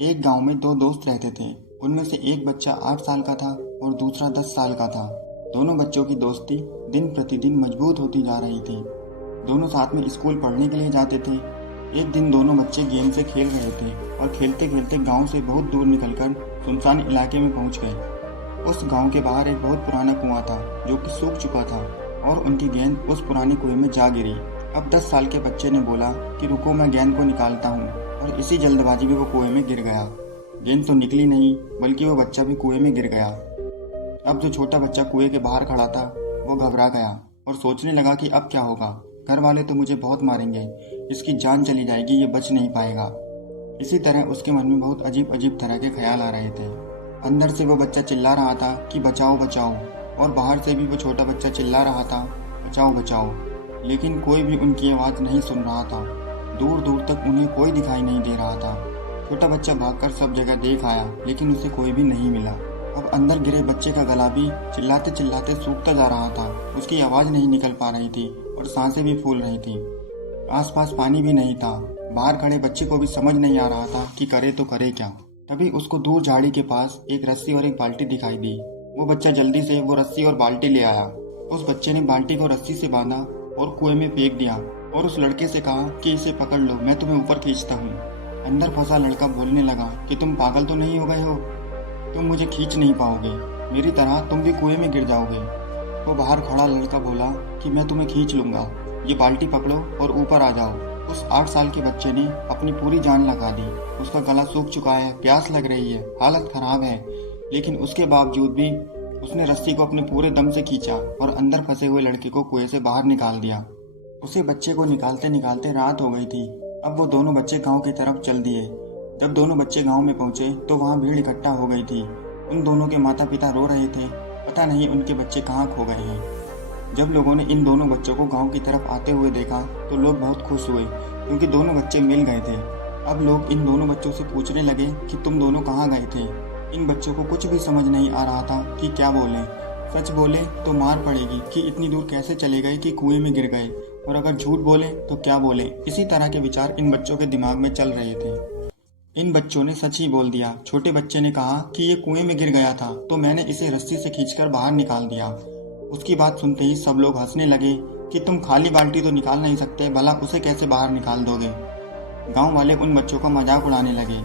एक गांव में दो दोस्त रहते थे। उनमें से एक बच्चा 8 साल का था और दूसरा 10 साल का था। दोनों बच्चों की दोस्ती दिन प्रतिदिन मजबूत होती जा रही थी। दोनों साथ में स्कूल पढ़ने के लिए जाते थे। एक दिन दोनों बच्चे गेंद से खेल रहे थे और खेलते खेलते गांव से बहुत दूर निकलकर सुनसान इलाके में पहुंच गए। उस गांव के बाहर एक बहुत पुराना कुआं था जो कि सूख चुका था और उनकी गेंद उस पुराने कुएं में जा गिरी। अब 10 साल के बच्चे ने बोला कि रुको, मैं गेंद को निकालता हूँ, और इसी जल्दबाजी में वो कुएं में गिर गया। गेंद तो निकली नहीं, बल्कि वो बच्चा भी कुएं में गिर गया। अब जो छोटा बच्चा कुएं के बाहर खड़ा था वो घबरा गया और सोचने लगा कि अब क्या होगा। घर वाले तो मुझे बहुत मारेंगे, इसकी जान चली जाएगी, ये बच नहीं पाएगा। इसी तरह उसके मन में बहुत अजीब अजीब तरह के ख्याल आ रहे थे। अंदर से वो बच्चा चिल्ला रहा था कि बचाओ बचाओ, और बाहर से भी वो छोटा बच्चा चिल्ला रहा था बचाओ बचाओ, लेकिन कोई भी उनकी आवाज़ नहीं सुन रहा था। दूर दूर तक उन्हें कोई दिखाई नहीं दे रहा था। छोटा बच्चा भागकर सब जगह देख आया, लेकिन उसे कोई भी नहीं मिला। अब अंदर गिरे बच्चे का गला भी चिल्लाते चिल्लाते सूखता जा रहा था। उसकी आवाज़ नहीं निकल पा रही थी और सांसें भी फूल रही थी। आसपास पानी भी नहीं था। बाहर खड़े बच्चे को भी समझ नहीं आ रहा था कि करे तो करे क्या। तभी उसको दूर झाड़ी के पास एक रस्सी और एक बाल्टी दिखाई दी। वो बच्चा जल्दी से वो रस्सी और बाल्टी ले आया। उस बच्चे ने बाल्टी को रस्सी से बांधा और कुएं में फेंक दिया और उस लड़के से कहा कि इसे पकड़ लो, मैं तुम्हें ऊपर खींचता हूँ। अंदर फंसा लड़का बोलने लगा कि तुम पागल तो नहीं हो गए हो, तुम मुझे खींच नहीं पाओगे, मेरी तरह तुम भी कुएं में गिर जाओगे। वो बाहर खड़ा लड़का बोला कि मैं तुम्हें खींच लूंगा, ये बाल्टी पकड़ो और ऊपर आ जाओ। उस 8 साल के बच्चे ने अपनी पूरी जान लगा दी। उसका गला सूख चुका है, प्यास लग रही है, हालत खराब है, लेकिन उसके बावजूद भी उसने रस्सी को अपने पूरे दम से खींचा और अंदर फंसे हुए लड़के को कुएं से बाहर निकाल दिया। उसे बच्चे को निकालते निकालते रात हो गई थी। अब वो दोनों बच्चे गांव की तरफ चल दिए। जब दोनों बच्चे गांव में पहुंचे तो वहां भीड़ इकट्ठा हो गई थी। उन दोनों के माता पिता रो रहे थे, पता नहीं उनके बच्चे कहाँ खो गए हैं। जब लोगों ने इन दोनों बच्चों को गांव की तरफ आते हुए देखा तो लोग बहुत खुश हुए, क्योंकि दोनों बच्चे मिल गए थे। अब लोग इन दोनों बच्चों से पूछने लगे कि तुम दोनों कहाँ गए थे। इन बच्चों को कुछ भी समझ नहीं आ रहा था कि क्या बोले। सच बोले तो मार पड़ेगी कि इतनी दूर कैसे चले गए कि कुएं में गिर गए, और अगर झूठ बोले तो क्या बोले। इसी तरह के विचार इन बच्चों के दिमाग में चल रहे थे। इन बच्चों ने सच ही बोल दिया। छोटे बच्चे ने कहा कि ये कुएं में गिर गया था तो मैंने इसे रस्सी से खींचकर बाहर निकाल दिया। उसकी बात सुनते ही सब लोग हंसने लगे कि तुम खाली बाल्टी तो निकाल नहीं सकते, भला उसे कैसे बाहर निकाल दोगे। गांव वाले उन बच्चों का मजाक उड़ाने लगे।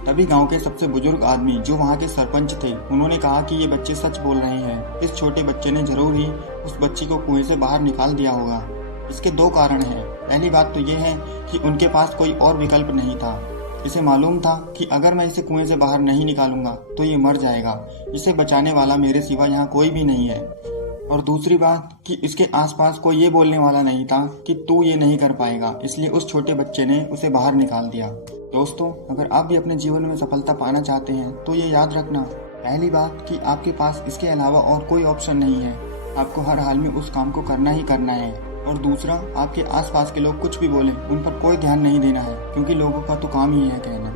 तभी गांव के सबसे बुजुर्ग आदमी जो वहां के सरपंच थे, उन्होंने कहा कि ये बच्चे सच बोल रहे हैं। इस छोटे बच्चे ने जरूर ही उस बच्ची को कुएं से बाहर निकाल दिया होगा। इसके 2 कारण हैं। पहली बात तो ये है कि उनके पास कोई और विकल्प नहीं था। इसे मालूम था कि अगर मैं इसे कुएं से बाहर नहीं निकालूंगा तो ये मर जाएगा। इसे बचाने वाला मेरे सिवा यहाँ कोई भी नहीं है। और दूसरी बात कि इसके आसपास कोई ये बोलने वाला नहीं था कि तू ये नहीं कर पाएगा, इसलिए उस छोटे बच्चे ने उसे बाहर निकाल दिया। दोस्तों, अगर आप भी अपने जीवन में सफलता पाना चाहते हैं तो ये याद रखना, पहली बात कि आपके पास इसके अलावा और कोई ऑप्शन नहीं है। आपको हर हाल में उस काम को करना ही करना है। और दूसरा, आपके आसपास के लोग कुछ भी बोले उन पर कोई ध्यान नहीं देना है, क्योंकि लोगों का तो काम ही है कहना।